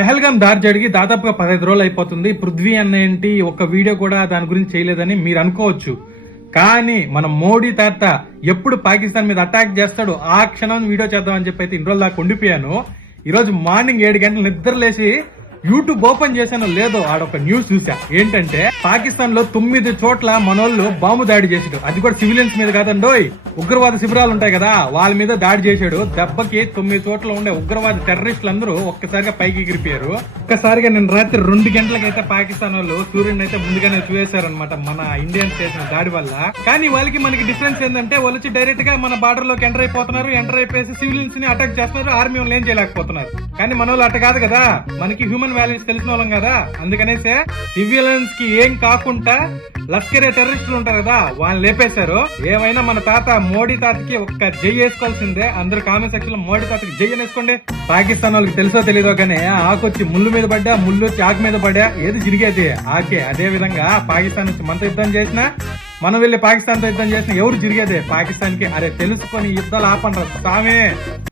పెహల్గాం దారి జరిగి దాదాపుగా 15 రోజులు అయిపోతుంది. పృథ్వీ అన్న ఏంటి ఒక్క వీడియో కూడా దాని గురించి చేయలేదని మీరు అనుకోవచ్చు. కానీ మన మోడీ తాత ఎప్పుడు పాకిస్తాన్ మీద అటాక్ చేస్తాడో ఆ క్షణం వీడియో చేద్దామని చెప్పి అయితే ఇన్ని రోజులు దాకా ఉండిపోయాను. ఈ రోజు మార్నింగ్ 7 గంటలు నిద్రలేసి యూట్యూబ్ ఓపెన్ చేశానో లేదో ఆడొక న్యూస్ చూసా. ఏంటంటే పాకిస్తాన్ లో 9 చోట్ల మనోళ్ళు బాంబు దాడి చేసాడు. అది కూడా సివిలియన్స్ మీద కాదండోయ్, ఉగ్రవాద శిబిరాలు ఉంటాయి కదా వాళ్ళ మీద దాడి చేశాడు. దెబ్బకి 9 చోట్ల ఉండే ఉగ్రవాద టెర్రరిస్టులు అందరూ ఒక్కసారిగా పైకి ఎగిరిపోయారు. ఒక్కసారిగా నేను రాత్రి 2 గంటలకైతే పాకిస్తాన్ వాళ్ళు సూర్యుడిని అయితే ముందుగానే చూసేశారనమాట మన ఇండియన్స్ చేసిన దాడి వల్ల. కానీ వాళ్ళకి మనకి డిఫరెన్స్ ఏంటంటే వాళ్ళు వచ్చి డైరెక్ట్ గా మన బార్డర్ లోకి ఎంటర్ అయిపోతున్నారు. ఎంటర్ అయిపోయి సివిలియన్స్ ని అటాక్ చేస్తున్నారు. ఆర్మీ వాళ్ళు ఏం చేయలేకపోతున్నారు. కానీ మన వాళ్ళు అట్ట కాదు కదా, మనకి హ్యూమన్ వాల్యూస్ తెలిసిన వాళ్ళం కదా. అందుకనేసే సివిలియన్స్ కి ఏం కాకుండా లష్కరే టెర్రరిస్టులు ఉంటారు కదా వాళ్ళని లేపేశారు. ఏమైనా మన తాత మోడీ తాతకి ఒక్క జై వేసుకోవాల్సిందే. అందరూ కామెంట్ సెక్షన్ లో మోడీ తాతకి జై అనేసుకోండి. పాకిస్తాన్ వాళ్ళకి తెలుసో తెలీదో కానీ ఆకొచ్చి ముళ్ళు మీద పడ్డా, ముళ్ళు వచ్చి ఆకు మీద పడ్డా ఏది జరిగేది ఆకే. అదే విధంగా పాకిస్తాన్ వచ్చి మనతో యుద్ధం చేసినా, మనం వెళ్ళి పాకిస్తాన్ తో యుద్ధం చేసినా ఎవరు జరిగేదే పాకిస్తాన్ కి. అరే తెలుసుకొని యుద్ధాలు ఆపండి సామే.